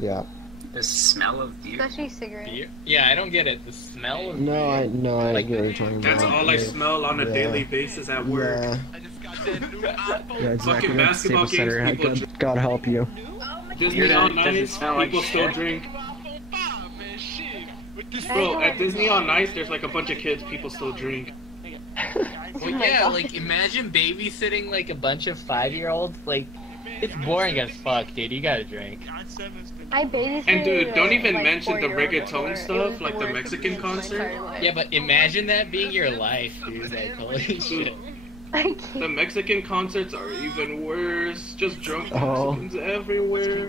Yeah. The smell of beer? Especially cigarettes. Beer? Yeah, I don't get it. The smell of No, beer. I get what you're talking That's about. all I smell on a Yeah. daily basis at work. Yeah. Yeah, exactly. Fucking That's basketball Staples Center. games, people God help you. Disney Beer on doesn't Ice, smell like people still shit. drink. Bro, at Disney on Ice, there's like a bunch of kids, people still drink. Well, yeah, like, imagine babysitting, like, a bunch of 5-year-olds. Like, it's boring as fuck, dude. You gotta drink. I babysitted. And dude, don't even like, mention the 4-year-old reggaeton before. It stuff, was like the worst Mexican experience of my entire concert. life. Yeah, but imagine that being your life, dude. Like, holy shit. I can't. The Mexican concerts are even worse. Just drunk Oh. Mexicans everywhere.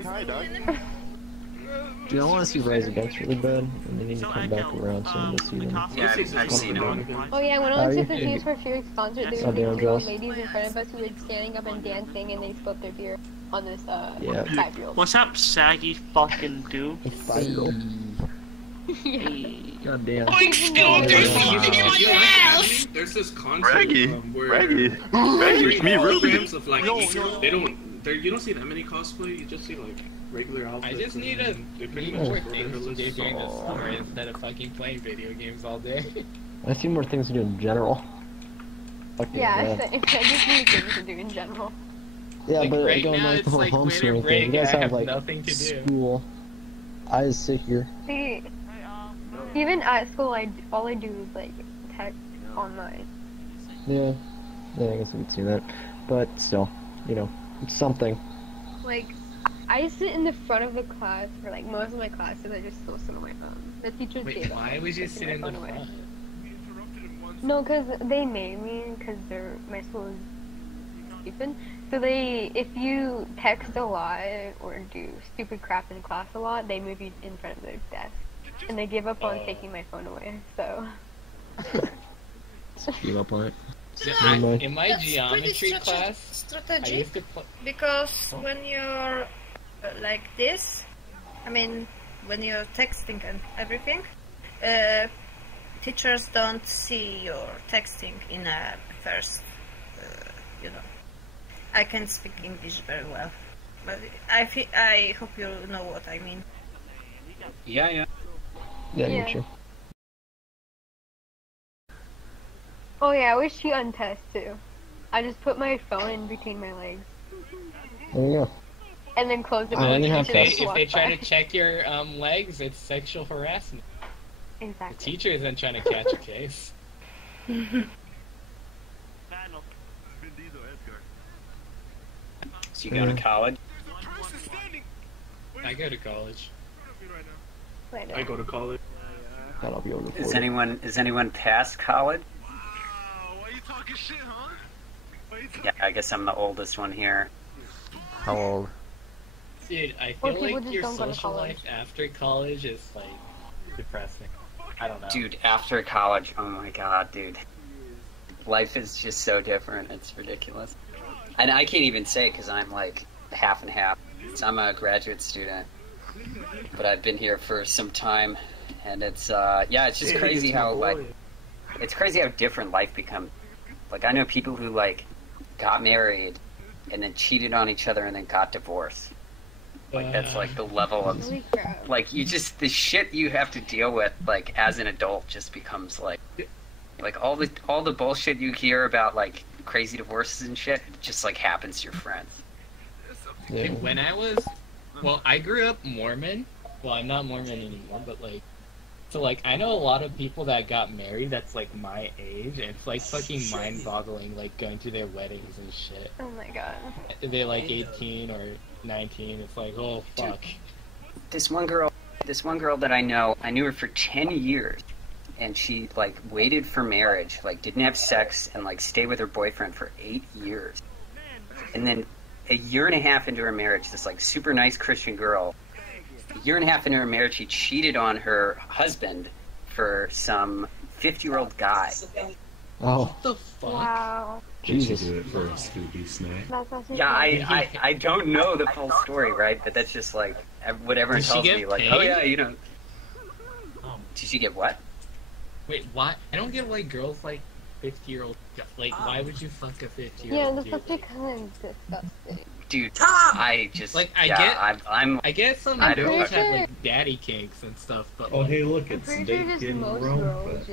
Dude, I want to see Rise Against really bad, and they need to come back around soon to see them. Yeah, I've seen them. Oh yeah, when I went to Oh, the Tears for Fears concert, there Oh, were damn, these Joss. ladies in front of us who were standing up and dancing, and they spilled their beer on this Yeah. 5-year-old. What's up, saggy fucking dude? 5-year-old. God damn. There's this concert Raggy, where Raggy, during me really. programs of like they don't you don't see that many cosplay. You just see like regular I outfits. just need and they pretty much more go things to do regardless. during the summer instead of fucking playing video games all day. I see more things to do in general. Okay, Yeah, I just need things to do in general. Yeah, Like, but right going now back to it's the whole like winter homeschooling break thing, you guys and I have have like nothing to do. school. I just sit here. See, even at school, all I do is like text online. Yeah. Yeah, I guess we could see that. But still, you know, it's something. Like, I sit in the front of the class for like most of my classes. I just still sit on my phone. The teachers Wait, gave why up would you taking sit my in the phone away. front? No, because they made me, because my school is stupid. So if you text a lot or do stupid crap in class a lot, they move you in front of their desk. And they give up on taking my phone away, so. Just give up on it. So Anyway. in my That's geometry pretty class, I strategic used to play. because when you're like this, I mean, when you're texting and everything, teachers don't see your texting in a first, you know. I can speak English very well, but I hope you know what I mean. Yeah. Yeah, Yeah. yeah. Sure. Oh yeah, I wish you untest too. I just put my phone in between my legs There you go. and then close it. I when only the have teacher tests. If they walks try by. to check your legs, it's sexual harassment. The Exactly. teacher isn't trying to catch a case. So you going to college? I go to college. Later. I go to college. That'll be over Is anyone past college? Why you talking shit, huh? Yeah, I guess I'm the oldest one here. How old? Dude, I Or feel people like just your don't go to social college. life after college is, like, depressing. I don't know. Dude, after college, oh my god, dude. Life is just so different, it's ridiculous. And I can't even say because I'm like half and half. So I'm a graduate student, but I've been here for some time, and it's it's just crazy how like it's crazy how different life becomes. Like I know people who like got married and then cheated on each other and then got divorced. Like that's like the level of Holy crap. like you just the shit you have to deal with like as an adult just becomes like all the bullshit you hear about like crazy divorces and shit just like happens to your friends. Yeah. Like, when I was, well, I grew up Mormon. Well, I'm not Mormon anymore, but like, so like, I know a lot of people that got married that's like my age, and it's like fucking mind-boggling, like going to their weddings and shit. Oh my god. They're like 18 or 19. It's like, oh fuck. This one girl that I knew her for 10 years, and she like waited for marriage, like didn't have sex, and like stayed with her boyfriend for 8 years, and then a year and a half into her marriage, this like super nice Christian girl, a year and a half into her marriage, she cheated on her husband for some 50-year-old guy. Oh, What the fuck? Wow. Jesus. Do it for a Scooby snack. That's actually Yeah, crazy. I don't know the full story, right? But that's just like what everyone Did she tells get me, like, paid? oh yeah, you know. Oh. Did she get what? Wait, why? I don't get why girls like 50-year-old. Like, why would you fuck a 50-year-old? Yeah, the dude? subject kind of disgusting. dude, I just Like, I get some I don't- girls have like daddy kinks and stuff, but Oh, like, hey, look, I'm it's pretty date sure just in most Rome. girls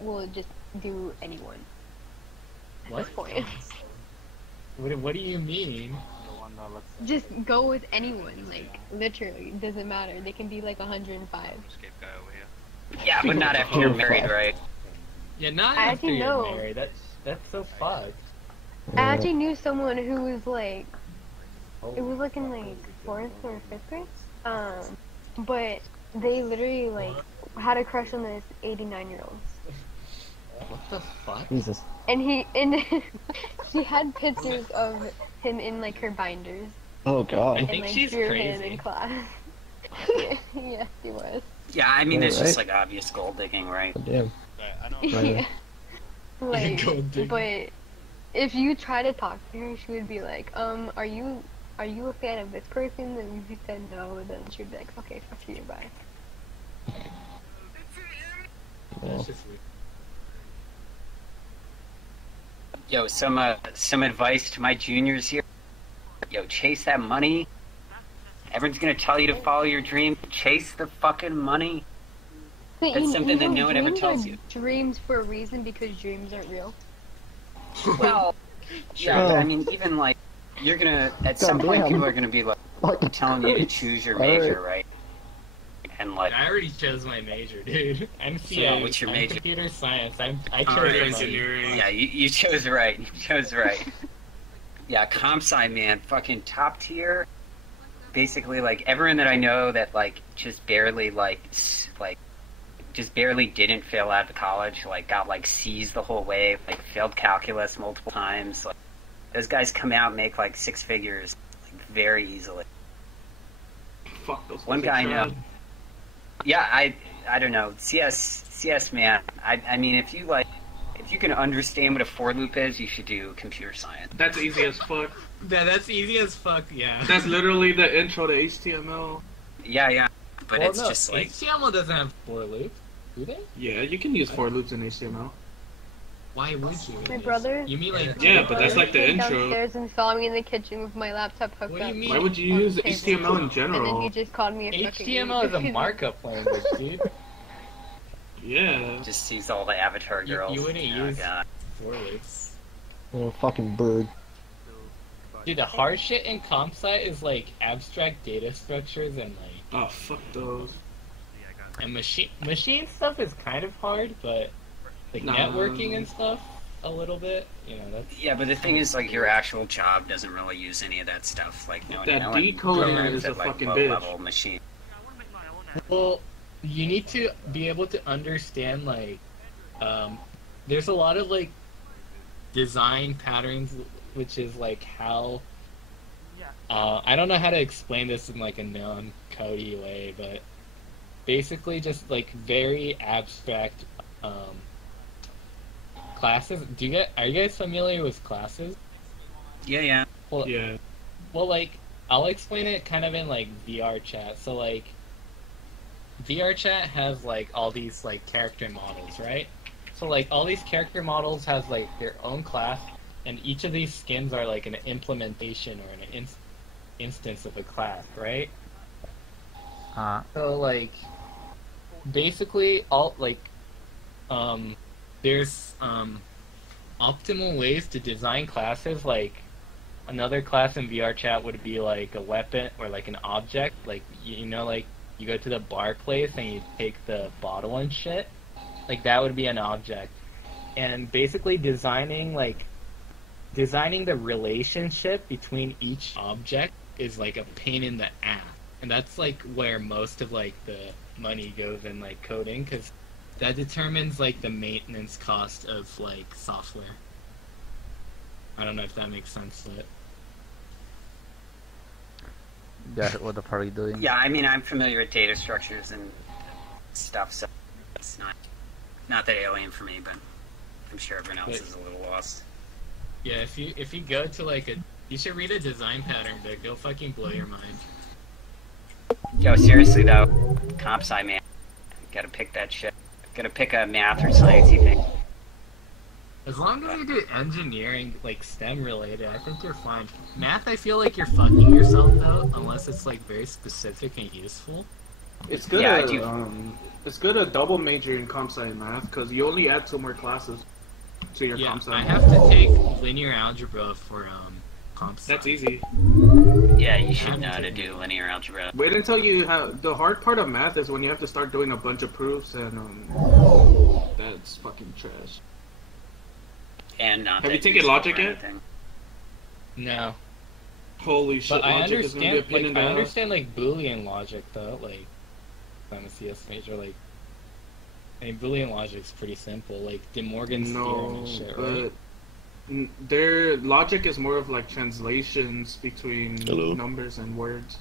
will just do anyone. At what? this point. What do you mean? Just go with anyone, like, literally, doesn't matter. They can be like 105. yeah, but not after you're married, right? Yeah, not I after actually you're know. married. That's so fucked. I actually knew someone who was like, it was like in like 4th or 5th grade. But they literally like had a crush on this 89-year-old. What the fuck? Jesus. And she had pictures of him in like her binders. Oh I god. And think like she's drew him crazy. in class. Yeah, he was. Yeah, I mean, there's Right. just like obvious gold digging, right? Damn. Yeah. Like, Gold digger. but if you try to talk to her, she would be like, are you a fan of this person? And if you said no, then she'd be like, okay, fuck you, bye. Yeah. That's just weird. Yo, some advice to my juniors here. Yo, chase that money. Everyone's gonna tell you to follow your dream. Chase the fucking money. But That's something that know, no one ever dreams tells are you. Dreams for a reason because dreams aren't real. Well, yeah, but I mean, even like, you're gonna, at some point, Goddamn. people are gonna be like, Fucking telling you to Christ. choose your Alright. major, right? And like, I already chose my major, dude. I'm So, what's your I'm major? computer science. I chose Alright, money. engineering. yeah, you chose right. You chose right. Yeah, comp sci, man, fucking top tier. Basically, like, everyone that I know that, like, just barely, just barely didn't fail out of college, like, got, like, C's the whole way, like, failed calculus multiple times. Like, those guys come out and make, like, 6 figures, like, very easily. Fuck those. One guys guy I are know. trash. Yeah, I don't know. CS, man. I mean, if you can understand what a for loop is, you should do computer science. That's easy as fuck. That's easy as fuck. Yeah. That's literally the intro to HTML. Yeah. But Well, it's no, just like, HTML doesn't have for loops, do they? Yeah, you can use for loops in HTML. Why would you? My brother. You mean like? Yeah, but that's like the came intro. downstairs and saw me in the kitchen with my laptop hooked What do you up. mean? Why would you on use the table. HTML in And then general? he just called me a fucking HTML is a idiot. markup language, dude. Yeah. just sees all the avatar You- girls. you wouldn't Oh, use- God. For loops. Oh, fucking bird. Dude, the hard shit in comp sci is like abstract data structures and like Oh, fuck those. and machine stuff is kind of hard, but like Nah. networking and stuff a little bit. You know, that's Yeah, but the thing is, like, your actual job doesn't really use any of that stuff. Like, no That one decoder programs is a at, like, fucking low-level bitch. machine. well. You need to be able to understand like there's a lot of like design patterns, which is like how I don't know how to explain this in like a non-codey way, but basically just like very abstract classes. Are you guys familiar with classes? Yeah. Well, Yeah. well, like I'll explain it kind of in like VRChat. So like VRChat has like all these like character models, right? So like all these character models has like their own class, and each of these skins are like an implementation or an instance of a class, right? So like basically all like there's optimal ways to design classes. Like another class in VRChat would be like a weapon or like an object, like you know, like you go to the bar place and you take the bottle and shit, like that would be an object. And basically designing the relationship between each object is like a pain in the ass, and that's like where most of like the money goes in like coding, because that determines like the maintenance cost of like software. I don't know if that makes sense, but Yeah, what the fuck are you doing? Yeah, I mean, I'm familiar with data structures and stuff, so it's not that alien for me, but I'm sure everyone else is a little lost. yeah, if you go to like you should read a design pattern book. It'll fucking blow your mind. Yo, seriously though, comp sci, man, gotta pick that shit. Gotta pick a math or sciencey thing. As long as you do engineering, like STEM related, I think you're fine. Math, I feel like you're fucking yourself though, unless it's like very specific and useful. It's good. Yeah, It's good to double major in comp sci and math because you only add 2 more classes to your Yeah, comp sci. I have to take linear algebra for comp sci. That's easy. Yeah, you should know how to do linear algebra. Wait until you have the hard part of math is when you have to start doing a bunch of proofs and that's fucking trash. And not Have that you taken useful logic or yet? anything. No. Holy shit! But I Logic is gonna be a understand, pain like, in the I ass. understand, like, Boolean logic, though, like, if I'm a CS major, like, I mean, Boolean logic's pretty simple, like, De Morgan's theorem and shit, right? Their logic is more of like translations between Hello? numbers and words.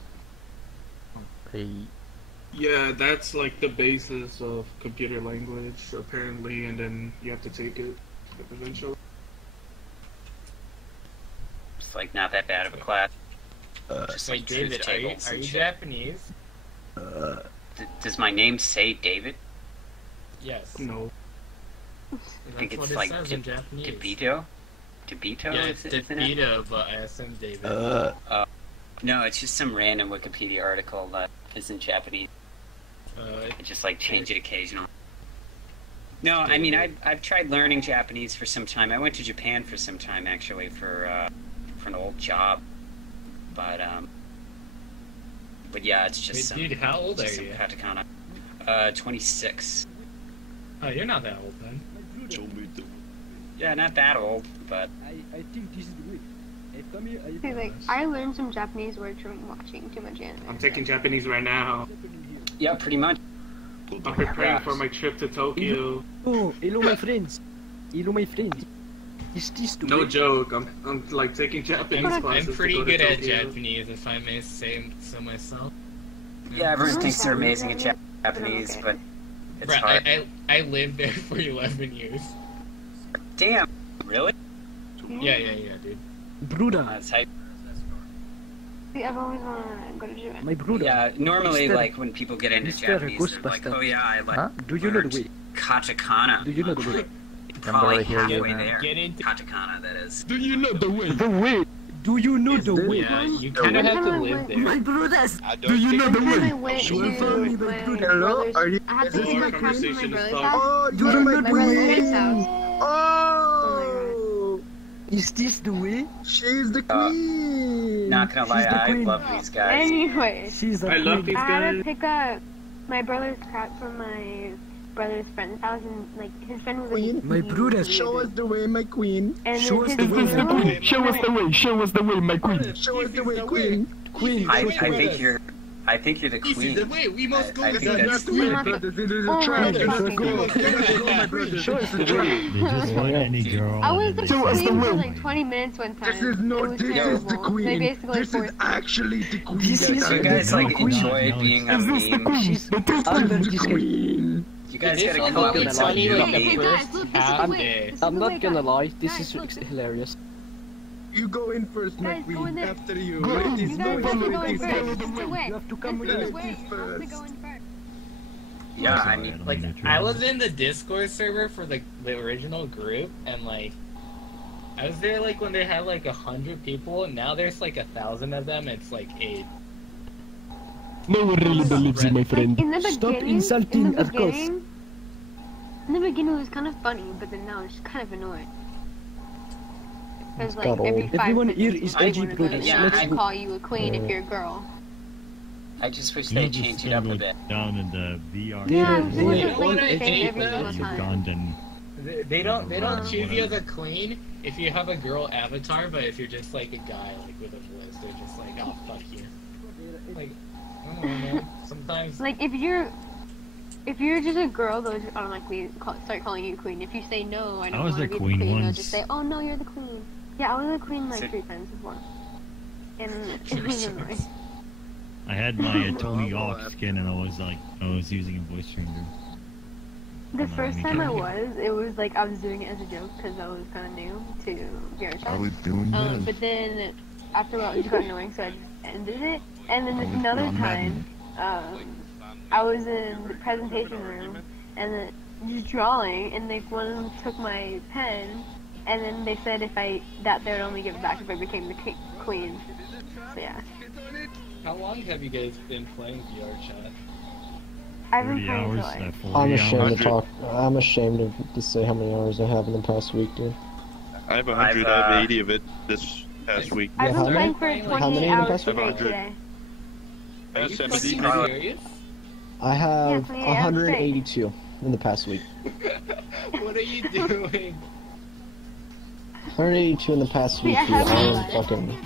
Hey, Yeah, that's like the basis of computer language, apparently, and then you have to take it eventually. It's like not that bad of a class. Just Wait, like David, truth are you tables and shit. Japanese? Does my name say David? Yes. No. I think That's what it's it like says in Japanese. Debito? Debito? Yeah, it's isn't it? DeVito, but I assume David. No, it's just some random Wikipedia article that isn't Japanese. I just like change it occasionally. No, I mean I've tried learning Japanese for some time. I went to Japan for some time actually for an old job, but yeah, it's just Wait, some. dude, how old just are some you? katakana. 26. Oh, you're not that old then. Yeah, not that old, but I think this is the way. Come here, See, like, I learned some Japanese words from watching too much anime. I'm taking Japanese right now. yeah, pretty much. I'm preparing for my trip to Tokyo. Oh, hello my friends. Hello my friends. Is this the No way? joke. I'm like taking Japanese classes. I'm pretty to go to good at Tokyo. Japanese, if I may say so myself. Yeah, everyone thinks they're amazing at Japanese, but it's Bruh, hard. I lived there for 11 years. Damn, really? Yeah, dude. Bruder, That's hype. See, I've always wanted to go to Japan. my brother. Yeah, normally, Mr. like when people get into Mr. Japanese, they're like, Ghostbuster. "Oh yeah, I like Huh? Do you know the learned way? katakana." Do you know the way? Probably barely hear you, halfway man. there. Get into- Katakana, that is. Do you know the way? The way. Do you know the way? Yeah, you kind of have to live there. My brothers. I Do you know the One time I way? went to Sure, family, my the brother. brother's... Are you? I had to This take my crap to my conversation is brother's done. house. Oh, you're my My brother's queen. house. Oh. Is this the way? She's the queen. Not gonna lie, She's the I queen. love these guys. Anyway, She's the I queen. love these I had to guys. pick up my brother's crap from my brother's friend's house, and like his friend was Queen, like, my really brothers, weird. show us the way, my queen. And Show then us the his way, my brother- queen. Show us the way. Show us the way, my queen. Show us the way, queen. Queen, I show us the way. think you're the This is queen. the way, we must go I with think that. that's the way, Oh, brothers. It is oh a my trap. God. Let us go. Let us go, my brothers. Show us the way. They just find any girl. I was and the then Show us they the queen way. for like 20 minutes one time. This is no, it was this terrible. is the They queen. basically This is forced me. actually the queen. This Yo, is do you the guys like queen. enjoy No, being a Is this the meme? queen? She's The two under queens, the this queen. You guys This gotta one come up will be with some funny meme. like the Hey, first guys, look, this is half the way. day. This is I'm the not way, gonna guys. lie, this Guys, is look. hilarious. You go in first, my Guys, go in queen. there. After you. Go on, Ladies, you go guys have to follow go in ladies. first. Follow This the is the way. way. You have to come This with is the the way. ladies You have to first. go in first. Yeah, I mean, Like, I was in the Discord server for the original group, and like, I was there like when they had like 100 people, and now there's like 1,000 of them. It's like 8. No one really believes you, my Like, friend. in the Stop beginning, insulting, in the of course. beginning, in the beginning it was kind of funny, but then now it's kind of annoying. Because It's like got every old. 5 Everyone seconds, here is one edgy of them brothers. is Yeah, gonna Let's go. call you a queen if you're a girl. I just wish You they just changed it up a go bit. down in the VR. Yeah, chat. I'm just Wait, gonna what play I the same hate every that single time. Ugandan. They don't choose you as a queen if you have a girl avatar, but if you're just like a guy like with a voice, they're just like, oh fuck you. Like, I don't know, man. Sometimes. Like if you're just a girl, they'll just automatically start calling you queen. If you say no, I don't I was want to the be queen the queen, they'll once. just say, oh no, you're the queen. Yeah, I was a queen like So- 3 times before, and it was annoying. I had my Tony Hawk skin and I was using a voice changer. The first time I was, it was like I was doing it as a joke because I was kind of new to VRChat. doing But then after a while, it just got annoying, so I just ended it. And then another time, I was in the presentation room, and then just drawing, and like one of them took my pen, and then they said they would only give it back if I became the queen. So yeah. How long have you guys been playing VRChat? I've been 30 playing hours, for like. 40 I'm ashamed hours. to talk. I'm ashamed to say how many hours I have in the past week, dude. I have 100. I have 80 of it this past week. I've how been many? playing for How 28 many in the hours past week? straight today. I Are have you 70. fucking serious? I have 28 hours 182 in the past week. What are you doing? 182 in the past week, Yeah, dude. I am have fucking.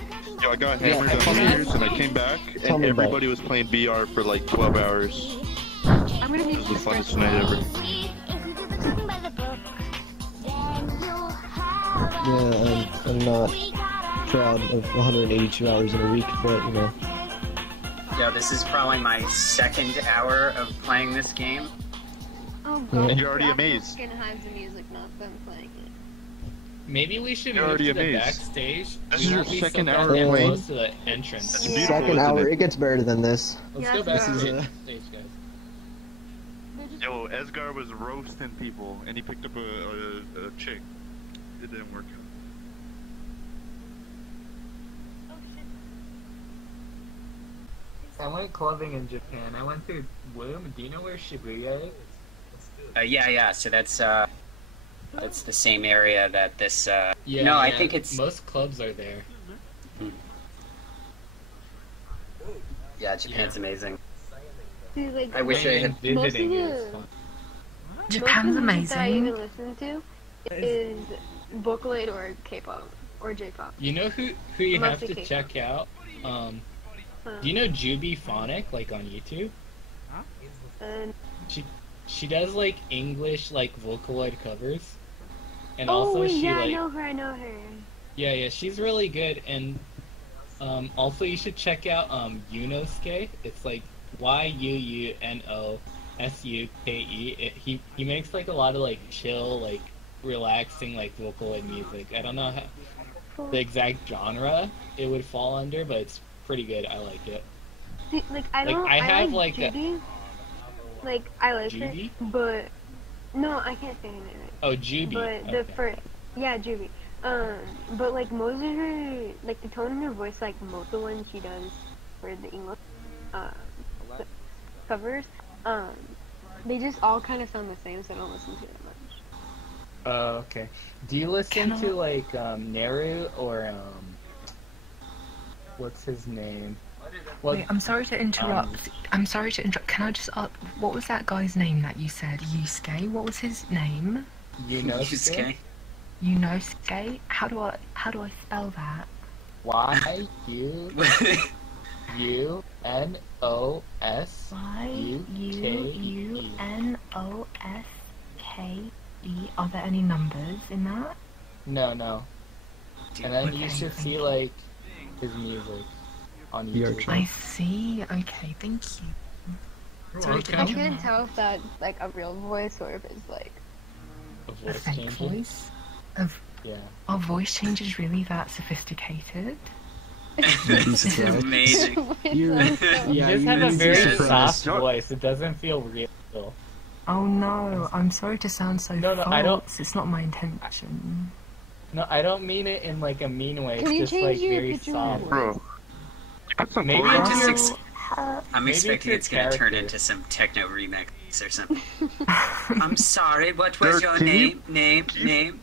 Yo, I got hammered on New Year's and I came back Tell and me about everybody was playing VR for like 12 hours. I'm gonna be It was the funnest night ever. Yeah, I'm not proud of 182 hours in a week, but you know. Yo, this is probably my second hour of playing this game. Oh Yeah. god. And you're already amazed. Fucking hives of music, not them playing it. Maybe we should You're move already to the amazed. backstage. This We is your won't be so second goddamn hour playing? close to the entrance. That's Yeah. beautiful, Second isn't hour, it? it gets better than this. Let's Yeah, go back to this the is, stage, guys. Yo, Esgar was roasting people and he picked up a chick. It didn't work out. I went clubbing in Japan. I went to Bloom. Do you know where Shibuya is? Yeah. So that's the same area that this. Yeah. No, I yeah, think it's. most clubs are there. Yeah, Japan's amazing. Dude, like, I wish I had. Visiting most of is the- fun. Japan's Most of the music that I amazing. even listen to is Vocaloid or K-pop or J-pop. You know who you have Mostly to K-pop. check out? Do you know Juby Phonic, like on YouTube? And She does like English like Vocaloid covers, and oh also wait, she yeah, like I know her. yeah, she's really good. And also you should check out Yunosuke. It's like YUUNOSUKE. He makes like a lot of like chill, like relaxing, like Vocaloid music. I don't know how the exact genre it would fall under, but it's pretty good. I like it. See, like I Like, don't. I have, like like, Judy. Like I like Judy? her, but no, I can't say her name right. Oh, Juby. But the first, yeah, Juby. But like most of her, like the tone in her voice, like most of the ones she does for the English, covers, they just all kind of sound the same, so I don't listen to it much. Oh, okay. Do you listen to like Neru or what's his name? Well, Wait, I'm sorry to interrupt. Can I just ask, what was that guy's name that you said? Yusuke? What was his name? Yusuke. Yunosuke? How do I spell that? YUUNOSUKE. Are there any numbers in that? No. And then you should see like his music on YouTube. I see. Okay, thank you. Sorry to I couldn't interrupt. tell if that's like a real voice or if it's like A A voice fake changing. voice? Yeah. Are voice changes really that sophisticated? This is amazing. You just have a very soft voice. It doesn't feel real. Oh no, I'm sorry to sound so No, false. I don't- It's not my intention. No, I don't mean it in like a mean way. Can It's you just change like your very picture soft. Bro. Maybe I'm it's just your- I'm maybe expecting it's it's your gonna turn character. into some techno remix or something. I'm sorry, what was Dirk, your can you- name?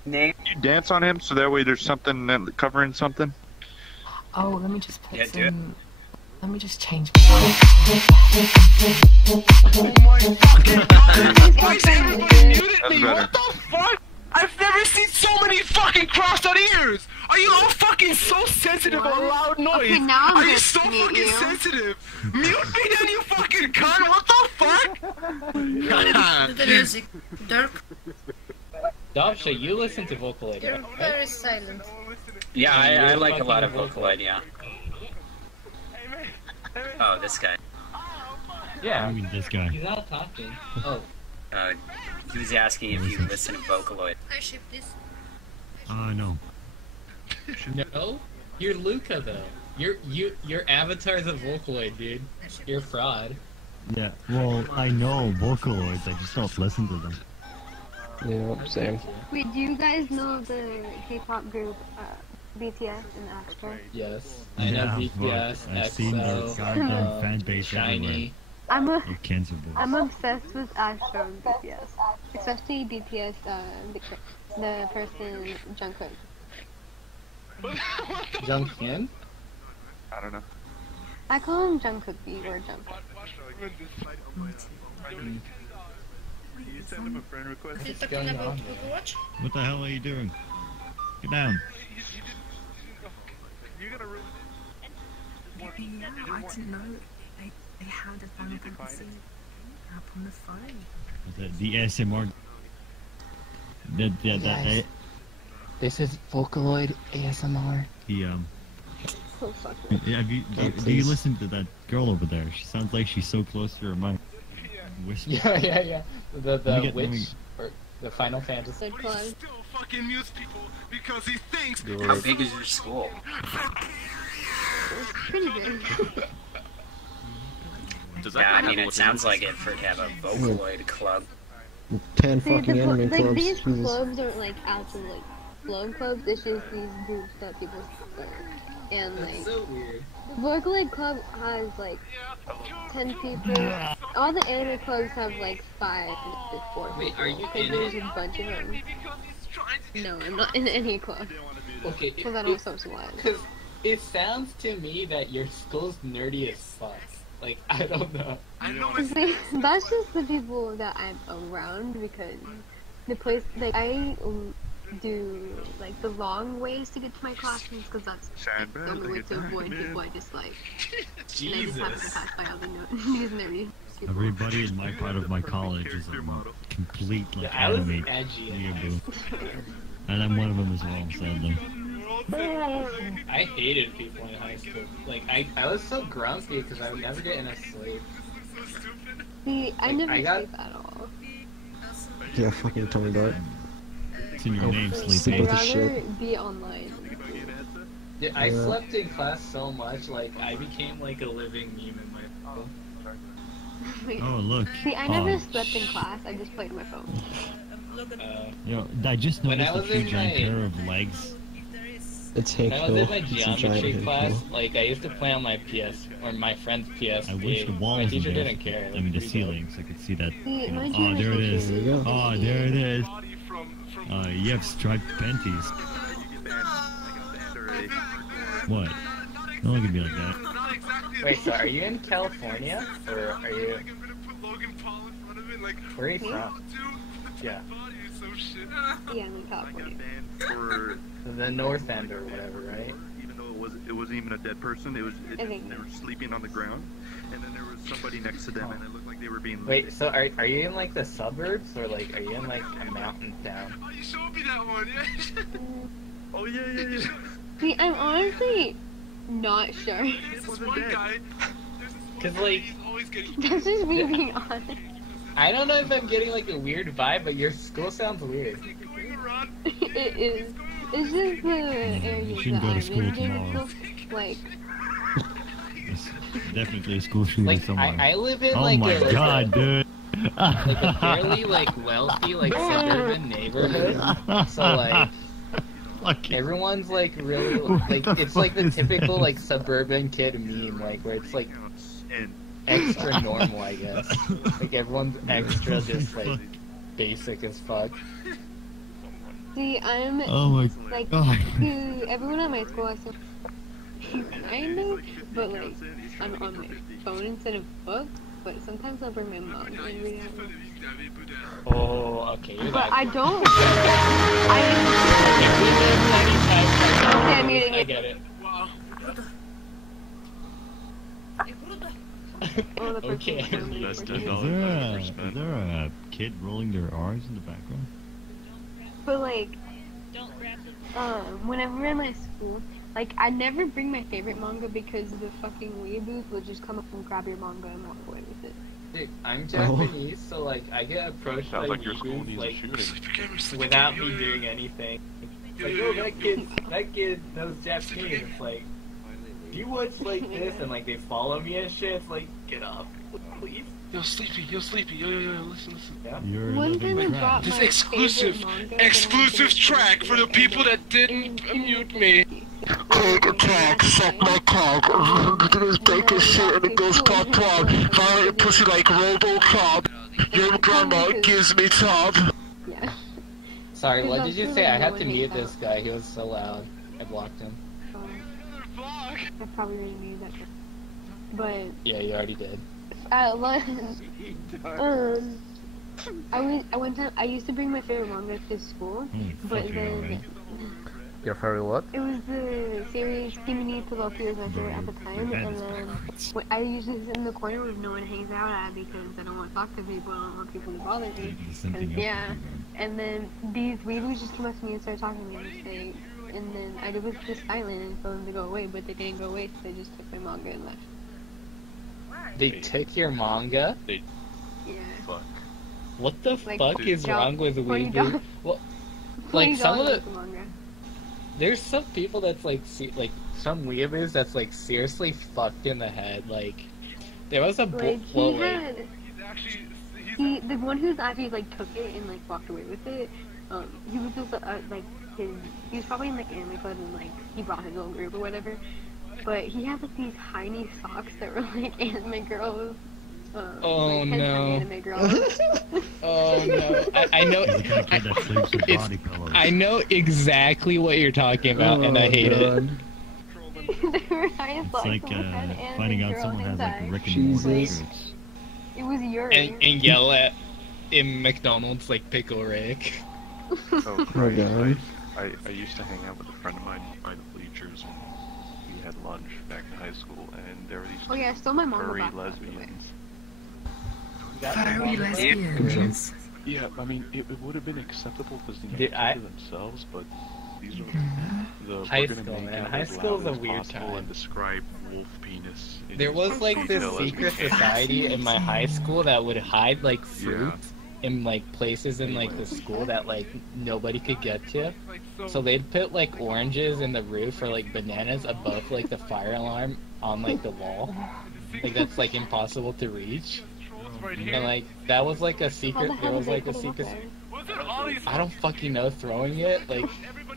Name? You dance on him so that way there's something covering something. Oh, let me just put Yeah, do it. some... Let me just change... Oh my fucking god! Why is everybody muted That's me? better. What the fuck? I've never seen so many fucking crossed out ears! Are you all fucking so sensitive of loud noise? Okay, now I'm Are you gonna so mute fucking you. sensitive? Mute me then, you fucking cunt! What the fuck? The music. Dirk, Davsha, you listen to Vocaloid, you're right? very silent. Yeah, I You're like a lot of fucking Vocaloid, yeah. Oh, this guy. Yeah. I mean, this guy. He's not talking. Oh. He was asking if you listen to Vocaloid. I ship this. No. No? You're Luca though. Your avatar's a Vocaloid, dude. You're a fraud. Yeah, well, I know Vocaloids, I just don't listen to them. Yeah, same. Wait, do you guys know the K-pop group BTS and Astro? Yes. I know BTS, fuck. I've seen their EXO, goddamn fan base Shiny. everywhere. They're cancer I'm balls. obsessed with Astro and BTS, especially BTS. The person Jungkook. Junghyun? I don't know. I call him Jungkook B or Jungkook. You send him a friend request? Are you talking about Overwatch? What the hell are you doing? Get down. You're gonna ruin Yeah, I didn't know they had a Final Fantasy up on the phone. The ASMR. Guys, this is Vocaloid ASMR. So fucking. Do you listen to that girl over there? She sounds like she's so close to her mic. Whisper. Yeah. The Let me witch or the Final Fantasy. He still fucking mutes people because he thinks. How big is your school? Pretty big. Yeah, I mean, it sounds like it for to have a Vocaloid club. 10 See, fucking anime like clubs. these Jesus. clubs aren't like actual like club clubs. It's just these groups that people start. And like so weird. the Vocaloid club has like 10 people. All the anime clubs have like 5 to 4 people. Wait, are you because in there's it? a bunch of them. No, I'm not in any club. Okay. Because I don't socialize. Because it sounds to me that your school's nerdy as fuck. Like, I don't know. See, that's just the people that I'm around because the place, like, I do, like, the long ways to get to my classes because that's like, the only way to avoid people I dislike. And I just happen to pass by all the these nerdy people. Everybody in my part of my college is a complete like I was anime edgy. weeaboo. And I'm one of them as well, sadly. I hated people in high school. Like, I was so grumpy because I would never get enough sleep. See, I Like, never I got- sleep at all. Yeah, fucking tell me about it. It's in your name, I'd sleeping. rather be online. Yeah, I slept in class so much, like, I became like a living meme in my phone. Wait. Oh, look. See, I never slept in class. I just played on my phone. I just When I noticed a was few in giant my- pair of legs. It's When I was in my It's a geometry giant class, hill. like, I used to play on my PS, or my friend's PSP. I wish the walls My were teacher there. didn't care. I mean, the ceiling, so I could see that. See, my Oh, there it is. There you go. Oh, there it is. You have striped panties. What? Don't look at me like that. Wait, so are you in California? Or are you... Where are you from? Yeah. Yeah, I'm in California. For The North End or whatever, right? even though it wasn't even a dead person, they were sleeping on the ground, and then there was somebody next to them, and it looked like they were being. Wait, so are you in like the suburbs or like are you in like a mountain town? Oh, you showed me that one, yeah. Oh yeah. See, I'm honestly not sure. There's this one guy. Cause like He's always getting. That's just me being honest. I don't know if I'm getting like a weird vibe, but your school sounds weird. It is. It's just the areas shouldn't that go to I'm school in tomorrow. Like, It's definitely a school shooting Like somewhere. I live in Oh like my a, god, dude. like a fairly like wealthy like suburban neighborhood. So like everyone's like really like it's like the typical like suburban kid meme like where it's like extra normal I guess. Like everyone's extra just like basic as fuck. see, I'm Oh my like god. to everyone at my school. I still kind of, but like I'm on my phone instead of books. But sometimes I'll bring my mom and read out. Oh, okay. You're But that I cool. don't. Okay, I'm muting I it. get it. Wow. Oh, the person Okay. was telling me Is before she- there a kid rolling their R's in the background? But like, whenever I'm at school, like I never bring my favorite manga because the fucking weeaboos will just come up and grab your manga and walk away with it. Dude, I'm Japanese, so like I get approached by Sounds like your school weeaboos, needs a like shooting. without me doing anything. It's like, oh, that kid knows Japanese. It's like, do you watch like this? And like they follow me and shit. It's like, get off. please. Yo, Sleepy, yo, listen. Yeah. You're One living time I crap. dropped This my exclusive favorite manga exclusive track for the people that didn't mute me. Cock attack, suck my cock. This bacon shit and it goes pop pop. Violent pussy like RoboCop. Your grandma gives me top. Yeah. Sorry, what Because did you I'm say? sure I had no to one mute hates this guy. He was so loud. I blocked him. I probably already knew that. But Yeah, you already did. I one time I used to bring my favorite manga to school, but fucking then alright. Your favorite what? it was the series Kimini Pinocchio was my favorite at the time, and then I usually sit in the corner where no one hangs out at because I don't want to talk to people. I don't want people to bother me. 'Cause, yeah, and then these weirdos just came up to me and started talking to me and say, and then I was just silent and told them to go away, but they didn't go away, so they just took my manga and left. They took your manga? They Yeah. fuck. What the Like, fuck is $40 wrong with $40 weeboo? Well, like some of $40 the manga. there's some people that's like like some weeaboos that's like seriously fucked in the head. Like there was a Like well, he wait. had, the one who's actually like took it and like walked away with it. He was just like he was probably in like anime club and like he brought his own group or whatever. But he had like these tiny socks that were like anime girls. Oh like, no! Anime girls. Oh no! I know. He's the kind of kid that sleeps with It's- body pillows. I know exactly what you're talking about, and I hate it. They were tiny It's socks like that had anime finding out girl someone has like hentai. Rick and Morty Jesus. shirts. It was yours. And yell at in McDonald's like Pickle Rick. Oh, Oh, God. I used to hang out with a friend of mine by the bleachers when we had lunch back in high school, and there were these Oh yeah, I stole my manga furry back, by the way. lesbians. Furry lesbians. Yeah, I mean, it would have been acceptable because they Dude, know to themselves, but these are the High we're gonna school, make man. it High as school's loud a as weird possible time. And describe wolf penis. in There was like this detail as we secret can. society in my high school that would hide like fruit in like places in like the school that like nobody could get to. So they'd put like oranges in the roof or like bananas above like the fire alarm on like the wall. Like that's like impossible to reach. And like that was like a secret. There was like a secret. I don't fucking know, throwing it like,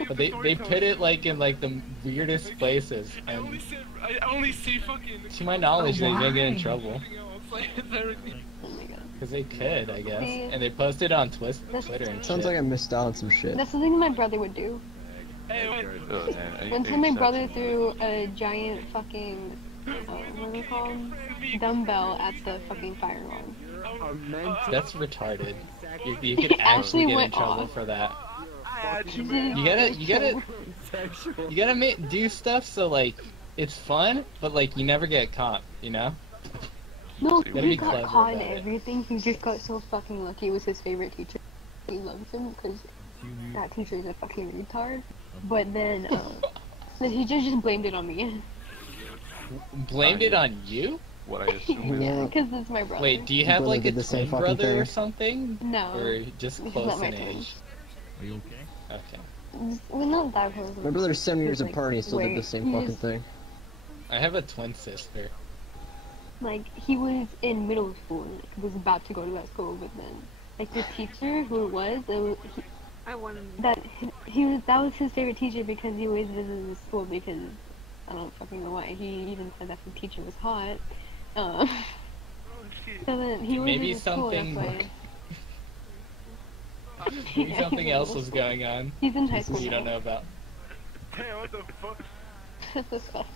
but they put it like in like the weirdest places. And I only see fucking. to my knowledge, they didn't get in trouble. Everything. Because they could, I guess. And they posted on Twitter and Sounds shit. like I missed out on some shit. That's something my brother would do. One time my brother threw a giant fucking, what are they called? Dumbbell at the fucking fire alarm. That's retarded. You could actually get in went trouble off. for that. You gotta do stuff so like it's fun, but like you never get caught, you know? No, Gotta he be got clever caught in about it. everything. He just got so fucking lucky. It was his favorite teacher. He loves him because that teacher is a fucking retard. But then, the teacher just blamed it on me. Blamed it on you? What I assume. Yeah, because it's my brother. Wait, do you have Brother like a did the same twin fucking brother or thing. something? No. Or just He's close not my in twin. age? Are you okay? Okay. We're not that close. My brother's 7 years He's, like, apart and he still did way- the same he fucking just- thing. I have a twin sister. Like, he was in middle school and he was about to go to that school, but then, like, the teacher who it was he, I wanted that was his favorite teacher because he always visited the school because I don't fucking know why. He even said that the teacher was hot. So then he was Maybe in the school, that's something. why. Maybe Yeah, something he's in else middle was school. going on. He's in high school You don't now. know about. Damn, what the fuck?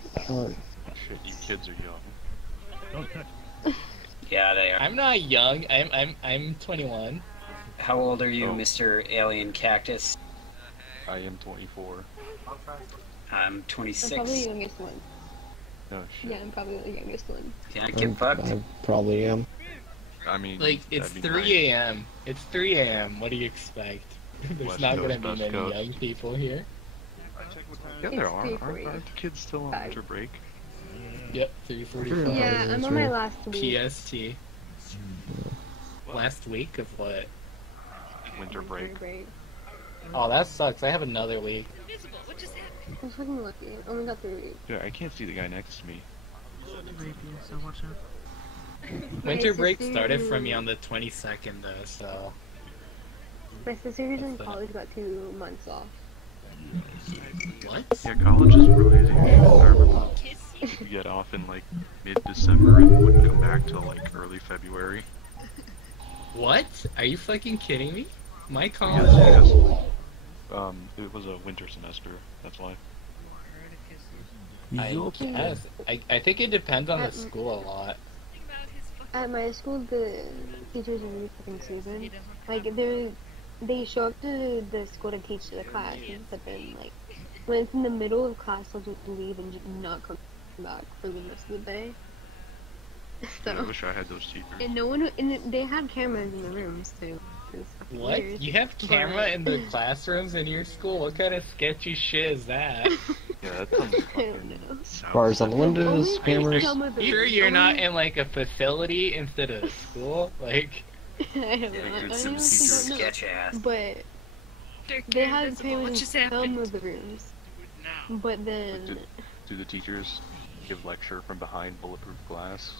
Shit, you kids are young. Don't touch. Yeah, they are. I'm not young. I'm 21. How old are you, Oh. Mr. Alien Cactus? I am 24. I'm I'm 26. probably the youngest one. No shit. Yeah, I'm probably the youngest one. Can I get fucked? I probably am. I mean, Like it's that'd be 3 nice. a.m. It's 3 a.m. What do you expect? There's West not Coast, gonna be West many Coast. young people here. Yeah, there It's are. 3:40. Aren't the kids still on winter break? Yep, 3:45. Yeah, I'm on my last week. PST. Last week of what? Winter break. Oh, that sucks. I have another week. I'm fucking lucky. I only got 3 weeks. Yeah, I can't see the guy next to me. So watch out. Winter break started for me on the 22nd though, so. My sister who's in college got 2 months off. What? Yeah, college is crazy. I remember you get off in like mid-December and wouldn't come back till like early February. What? Are you fucking kidding me? My Yes, college. yes. It was a winter semester. That's why. I guess. I think it depends on the school a lot. At my school, the teachers are really fucking stupid. Like, they show up to the school to teach the class, but then, like, when it's in the middle of class, they'll just leave and just not come back for the rest of the day. So, I wish I had those teachers. and no one, and they had cameras in the rooms too. It was fucking What? weird. You have camera in the classrooms in your school? What kind of sketchy shit is that? Yeah, that sounds fucking Bars on the windows, cameras. Sure you're not in like a facility instead of school? Like... I don't know. Some sketch ass. But they had cameras in some of the rooms. But then... Do the teachers give lecture from behind bulletproof glass?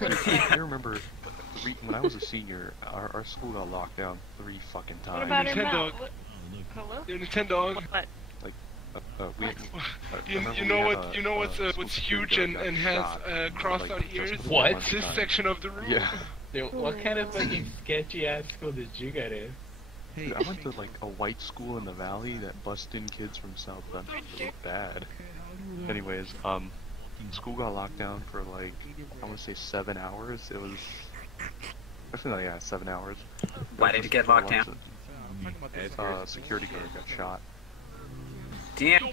I remember when I was a senior, our school got locked down 3 fucking times. What about Nintendo? Hello? Nintendo. Like, you know what's huge and has crossed out ears? What? This section of the room. Yeah. Dude, what kind of fucking sketchy ass school did you go to? Dude, I went to like a white school in the valley that bussed in kids from South Bend. It looked bad. Anyways, school got locked down for like, I want to say 7 hours. It was, actually, yeah, 7 hours. Why did it get locked down? Security guard got shot. Damn.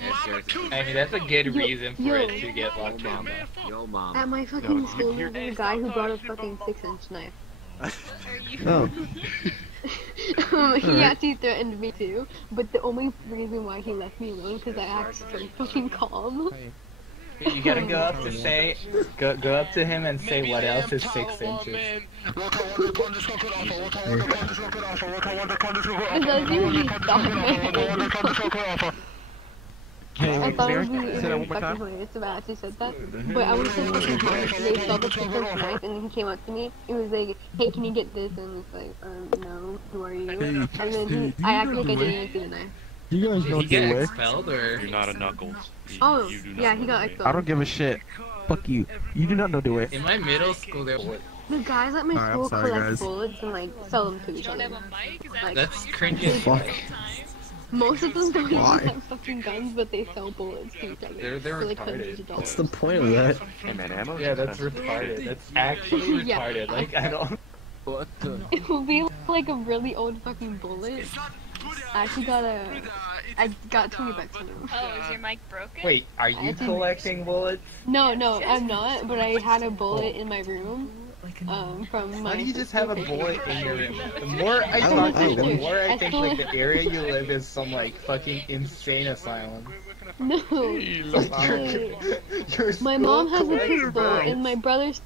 I mean, that's a good reason for it to get locked down, though. Yo, mom. At my fucking school, there was a guy who brought a fucking 6-inch knife. Oh. He actually threatened me too, but the only reason why he left me alone because I acted so fucking calm. You gotta go up to say, go up to him and say what else is 6 inches. I thought it would be really fucking hilarious if I actually said that, but I was so fucking hard. They saw the 6-inch knife and then he came up to me. It was like, hey, can you get this? And it's like, no, who are you? And then I acted like I didn't even see the knife. You guys don't Did he do get it. expelled or? You're not a Knuckles. Oh, You do not yeah, know he got the way. expelled. I don't give a shit. Fuck you. You do not know do it. In my middle school, there was. The guys at my Alright, I'm school sorry, collect guys. bullets and like sell them to each other. Like, That's cringy as Fuck. most of them don't even Why? have fucking guns, but they sell bullets to each other. They're for like retarded. hundreds of dollars. What's the point of that? Hey man, ammo's Yeah, that's expensive. retarded. That's actually Yeah. retarded. Like, I don't. What the? It will be like a really old fucking bullet. I actually I got 20 bucks from them. Oh, is your mic broken? Wait, are you collecting bullets? No, I'm not, but I had a bullet in my room. From my Why do you just have a sister. bullet in your room? The more I don't talk to you, the know. more I I think stole like it. the area you live is some like fucking insane asylum. No. Like, your My school mom has a collects pistol, bullets. and my brother's.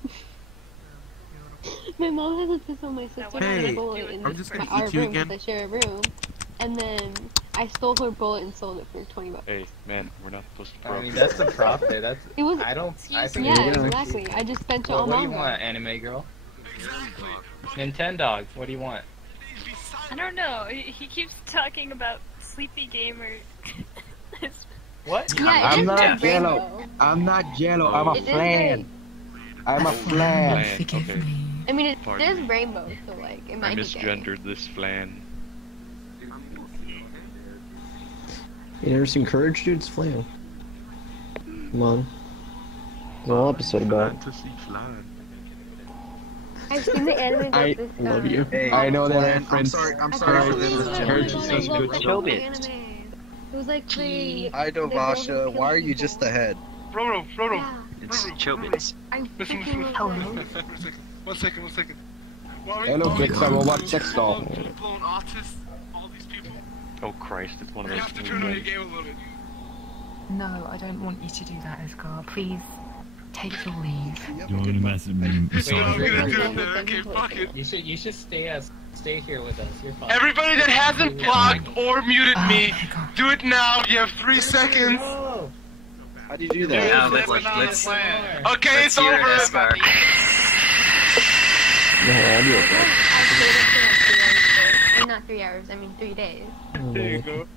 My mom has a pistol, my sister has a Hey, bullet in I'm just gonna our eat you room again. because I share a room. And then I stole her bullet and sold it for 20 bucks. Hey man, we're not supposed to. I mean, that's a profit. That's. It was. I don't. I think. Yeah, Yeah. exactly. I just spent it Well, on what do you mom. want, anime girl? Nintendo. What do you want? I don't know. He keeps talking about Sleepy Gamer. What? Yeah, I'm it not is red, Jello. though. I'm not Jello. I'm a It is flan. I'm a flan. Okay. I mean, it Pardon is me. rainbow, so like, it I might be gay. misgendered this flan. You never seen Courage, dude? It's flan. Come on. There's a whole episode about it. Fantasy flan. I've seen the anime about I this. love you. I know that Flan, I'm friends. I'm sorry for this. Courage is such good show. It was like the. I know, Vasha. Why are you just ahead? Frodo. Yeah. It's Chobits. I Listen. freaking One second. Hello, kids. I'm a what sex doll. People and artists, all these people. Oh Christ, it's one of You those. have to turn on your game a little bit. No, I don't want you to do that, Edgar. Please, take your leave. You want to message me? Wait, I'm wait, gonna wait. do it then. Okay, fuck it. You should stay here with us. You're fine. Everybody that hasn't blocked or muted me, Edgar. do it now. You have 3 seconds. No. How do you do Yeah, that? let's Okay, it's hear it, over. Escar. No, audio effect. I stayed up for like 3 hours straight. Or not 3 hours, I mean 3 days. There you go.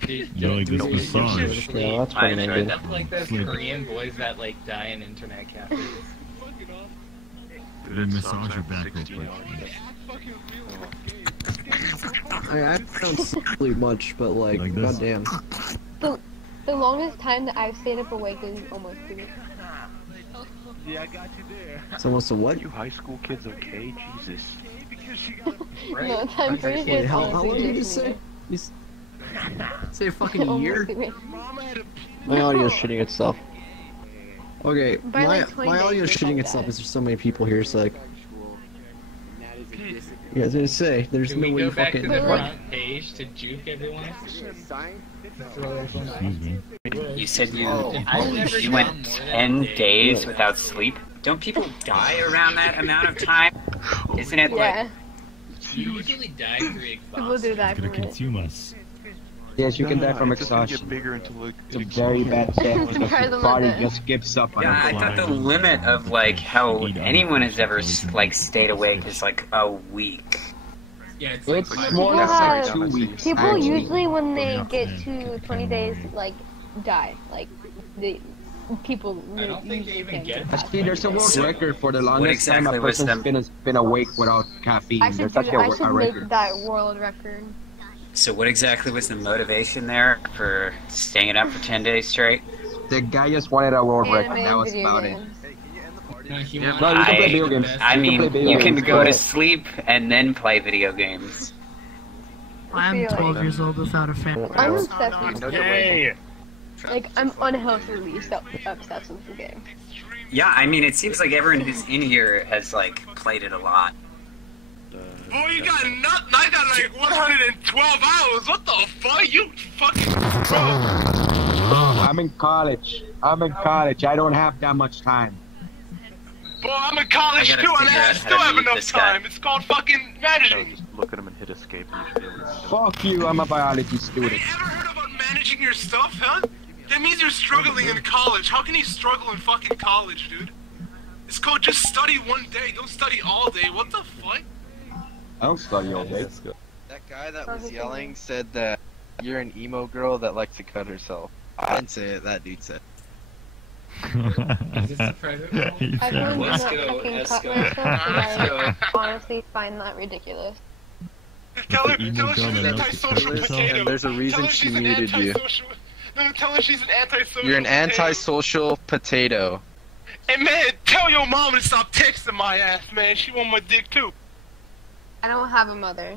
Dude, You like this massage? Yeah, that's pretty good. That's like those Korean boys that like die in internet cafes. They massage your back real quick. I don't sleep much, but like this? goddamn. The longest time that I've stayed up awake is almost 2 weeks. Yeah, I got you there. It's almost a what? You high school kids okay? Jesus. No, I'm pretty sure Wait, it's how long honestly did you just say? me. Say a fucking year? Almost 2 weeks. My audio's shitting itself. Okay, By my like 20 audio's days, shitting you'll itself die. because there's so many people here. So like, yeah, I was gonna say there's Can no we way go you back to fucking. the What? front page to juke everyone? Excuse me. You said you never you gone went more than 10 a day. days without sleep. Don't people die around that amount of time? Isn't it Yeah, like You usually die pretty people do that It's for gonna it. consume us. Yes, you can die from it's just gonna get exhaustion. bigger until It's a very bad thing because Try your them body like that. just gives up on Yeah, it. I thought the limit of like how anyone has ever like stayed awake is like a week. Yeah, it's It's like more People than have- 2 weeks. People actually. usually, when they get to 20 days, like, die. Like, people I don't think they even get that. Actually, there's a world So, record for the what longest exactly time a was person's been awake without caffeine. I should, There's do, actually I a should make record. that world record. So what exactly was the motivation there for staying up for 10 days straight? The guy just wanted a world record. Anime That and was video about it. games. No, he No, wants you can play video the games. best- I You can mean, play video you can games, go to but- sleep and then play video games. I'm 12 years old without a family. I'm obsessed with No, games. Like, I'm unhealthily obsessed with the game. Yeah, I mean, it seems like everyone who's in here has like played it a lot. Boy, you got I got like 112 hours. What the fuck? You fucking. I'm in college. I don't have that much time. Boy, I'm in college I gotta too, and figure I out still how to have mute enough this guy. time. It's called fucking So managing. just look at him and hit escape and you should be able to see him. Fuck you, I'm a biology student. Hey, ever heard about managing your stuff, huh? That means you're struggling in college. How can you struggle in fucking college, dude? It's called just study one day. Don't study all day. What the fuck? I don't study all day. That guy that was yelling said that you're an emo girl that likes to cut herself. I didn't say it, that dude said. Is this a private roll? I've learned Let's to go, not fucking let's cut go. myself, Let's and go. I honestly find that ridiculous. Tell her, emo tell her girl she's that an likes to antisocial cut herself? potato. And there's a reason Tell her she she's an muted you. antisocial. No, tell her she's an antisocial. You're an potato. antisocial potato. Hey man, tell your mom to stop texting my ass, man. She want my dick too. I don't have a mother.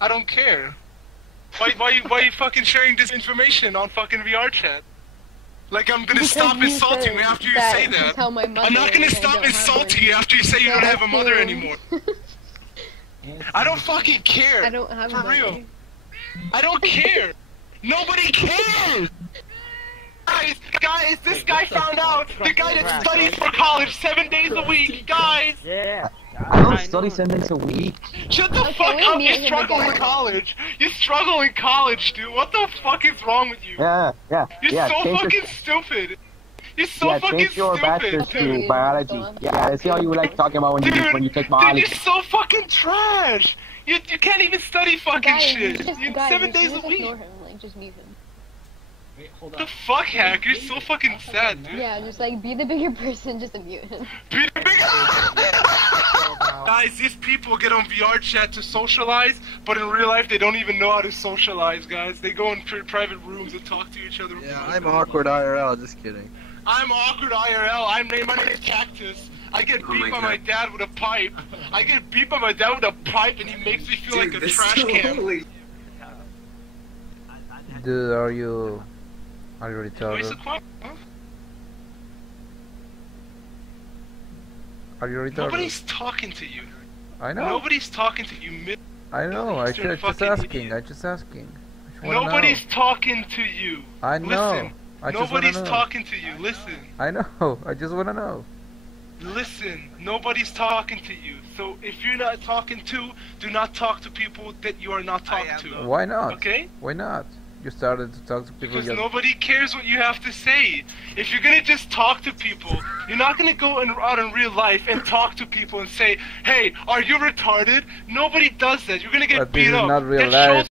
I don't care. Why you fucking sharing this information on fucking VRChat? Like I'm gonna Because stop you insulting said you after you that say to that. tell my mother I'm not gonna and I stop don't have insulting one. you after you say you don't have a mother That's anymore. I don't fucking care. I don't have a For mother. real. I don't care. Nobody cares. Guys, this guy found out. The guy that studies for college 7 days a week. Guys. Yeah. I don't study 7 days a week. Shut the Okay, fuck we up. meet You him struggle in again. college. You struggle in college, dude. What the fuck is wrong with you? Yeah. You're Yeah, so change fucking your, stupid. You're so yeah, fucking change your bachelor's stupid, dude. to biology. Yeah, I see how you like talking about when you take Dude, biology. you're so fucking trash. You can't even study fucking Guys, shit. just, You guys, 7 just days a week. ignore him. Like, just mute him. Wait, hold What on. the fuck, Hack? You're so fucking sad, dude. Yeah, just like be the bigger person, just mute him. Guys, these people get on VRChat to socialize, but in real life they don't even know how to socialize, guys. They go in private rooms and talk to each other. Yeah, I'm awkward IRL, just kidding. I'm awkward IRL. My name is Cactus. I get beat by my dad with a pipe. I get beat by my dad with a pipe, and he makes me feel like a trash can. Dude, are you retarded? Are you retarded? Nobody's talking to you. I know. Nobody's talking to you. I know. I You're a just fucking asking. I just asking. I just wanna Nobody's know. talking to you. I know. Listen. I just wanna Nobody's know. talking to you. Listen. I know. I just wanna know. Listen. Nobody's talking to you. So if you're not talking to, do not talk to people that you are not talking to. Why not? Okay? Why not? You started to talk to people. Because nobody cares what you have to say. If you're gonna just talk to people, you're not gonna go out in real life and talk to people and say, "Hey, are you retarded?" Nobody does that. You're gonna get But beat this is up. not real That shows life.